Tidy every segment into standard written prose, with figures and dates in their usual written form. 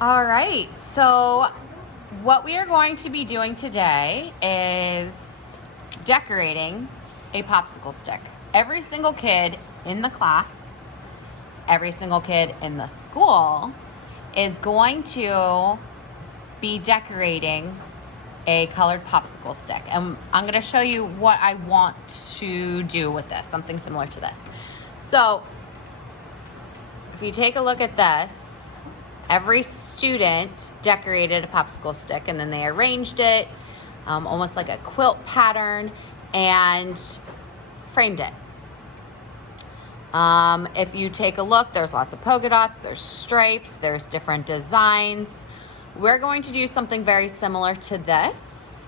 All right, so what we are going to be doing today is decorating a popsicle stick. Every single kid in the class, every single kid in the school is going to be decorating a colored popsicle stick. And I'm going to show you what I want to do with this, something similar to this. So if you take a look at this, every student decorated a popsicle stick and then they arranged it almost like a quilt pattern and framed it. If you take a look, there's lots of polka dots, there's stripes, there's different designs. We're going to do something very similar to this.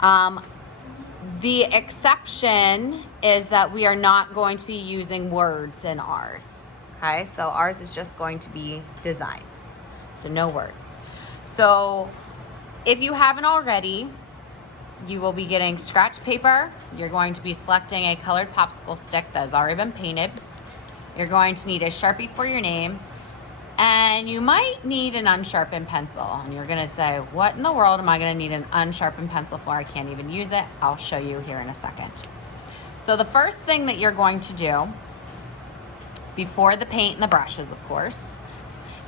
The exception is that we are not going to be using words in ours. Okay, so ours is just going to be designs, so no words. So if you haven't already, you will be getting scratch paper. You're going to be selecting a colored popsicle stick that has already been painted. You're going to need a Sharpie for your name, and you might need an unsharpened pencil. And you're gonna say, what in the world am I gonna need an unsharpened pencil for? I can't even use it. I'll show you here in a second. So the first thing that you're going to do, before the paint and the brushes, of course,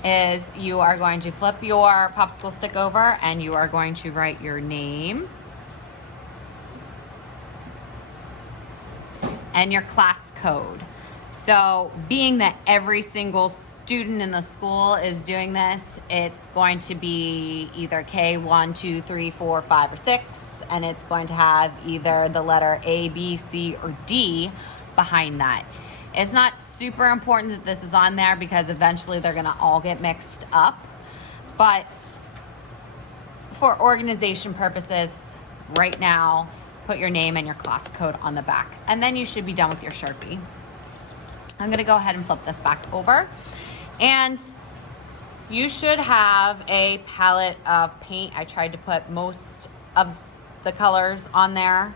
is you are going to flip your popsicle stick over and you are going to write your name and your class code. So being that every single student in the school is doing this, it's going to be either K1, 2, 3, 4, 5, or 6, and it's going to have either the letter A, B, C, or D behind that. It's not super important that this is on there because eventually they're gonna all get mixed up. But for organization purposes, right now, put your name and your class code on the back. And then you should be done with your Sharpie. I'm gonna go ahead and flip this back over. And you should have a palette of paint. I tried to put most of the colors on there.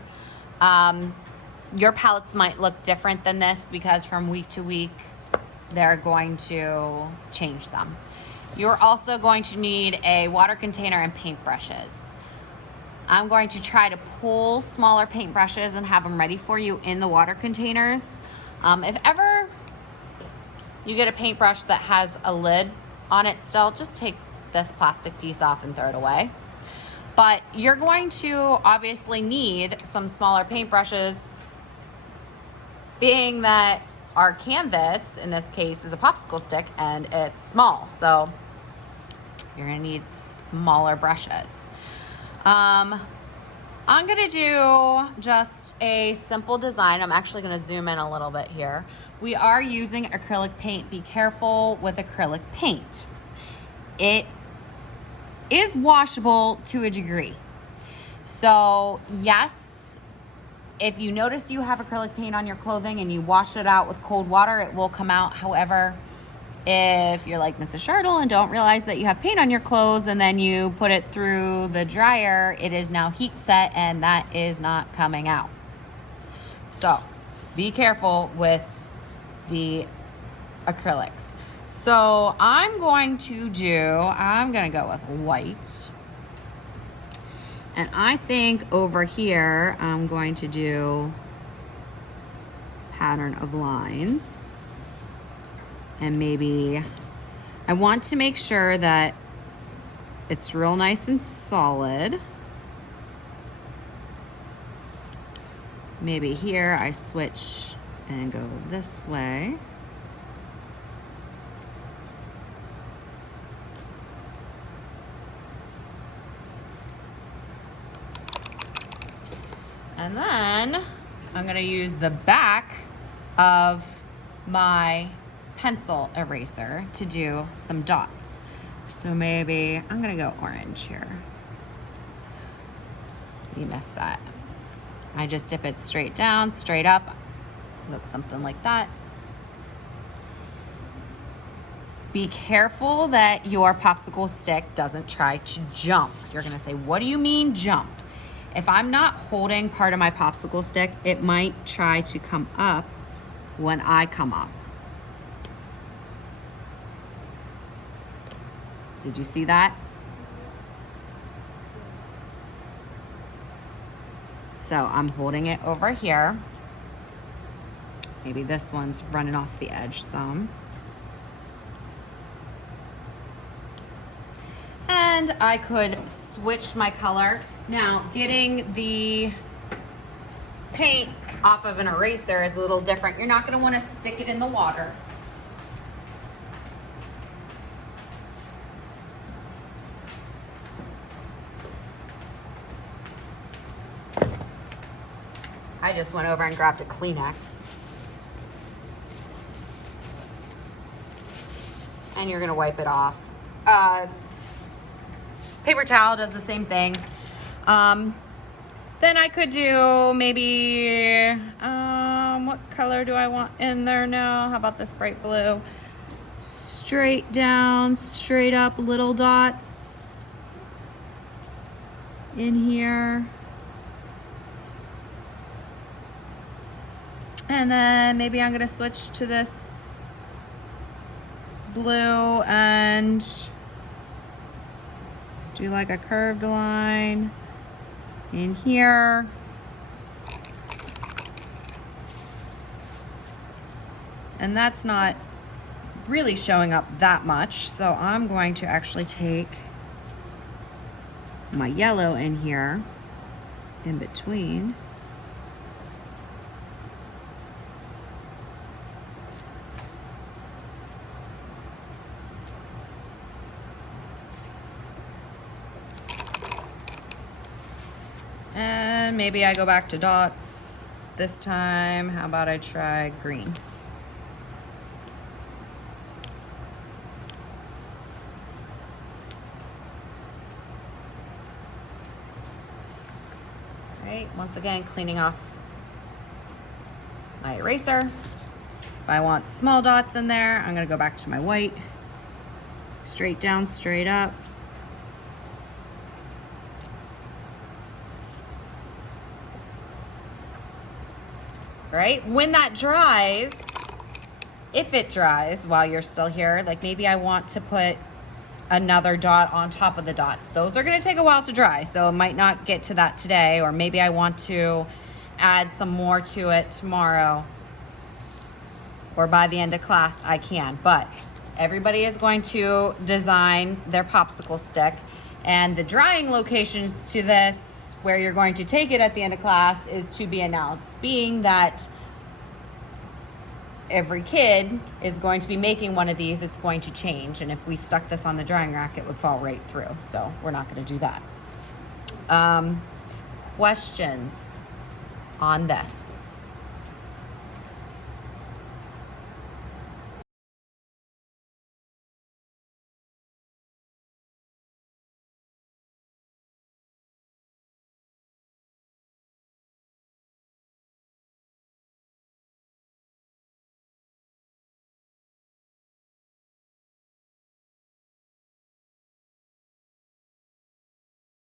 Your palettes might look different than this because from week to week, they're going to change them. You're also going to need a water container and paintbrushes. I'm going to try to pull smaller paintbrushes and have them ready for you in the water containers. If ever you get a paintbrush that has a lid on it still, just take this plastic piece off and throw it away. But you're going to obviously need some smaller paintbrushes, being that our canvas, in this case, is a popsicle stick and it's small. So you're gonna need smaller brushes. I'm gonna do just a simple design. I'm actually gonna zoom in a little bit here. We are using acrylic paint. Be careful with acrylic paint. It is washable to a degree. So yes, if you notice you have acrylic paint on your clothing and you wash it out with cold water, it will come out. However, if you're like Mrs. Shirtle and don't realize that you have paint on your clothes and then you put it through the dryer, it is now heat set and that is not coming out. So be careful with the acrylics. So I'm going to go with white. And I think over here, I'm going to do pattern of lines. And maybe I want to make sure that it's real nice and solid. Maybe here I switch and go this way. And then I'm gonna use the back of my pencil eraser to do some dots. So maybe I'm gonna go orange here. You missed that. I just dip it straight down, straight up. Looks something like that. Be careful that your popsicle stick doesn't try to jump. You're gonna say, what do you mean jump? If I'm not holding part of my popsicle stick, it might try to come up when I come up. Did you see that? So I'm holding it over here. Maybe this one's running off the edge some. And I could switch my color. Now, getting the paint off of an eraser is a little different. You're not gonna wanna stick it in the water. I just went over and grabbed a Kleenex. And you're gonna wipe it off. Paper towel does the same thing. Then I could do maybe, what color do I want in there now? How about this bright blue? Straight down, straight up little dots in here. And then maybe I'm gonna switch to this blue and do like a curved line in here. And that's not really showing up that much, so I'm going to actually take my yellow in here in between. And maybe I go back to dots this time. How about I try green? Right, once again, cleaning off my eraser. If I want small dots in there, I'm gonna go back to my white. Straight down, straight up. Right? When that dries, if it dries while you're still here, like maybe I want to put another dot on top of the dots. Those are gonna take a while to dry, so it might not get to that today, or maybe I want to add some more to it tomorrow, or by the end of class I can. But everybody is going to design their popsicle stick, and the drying locations to this, where you're going to take it at the end of class, is to be announced, being that every kid is going to be making one of these. It's going to change, and if we stuck this on the drying rack, it would fall right through, so we're not going to do that. Questions on this?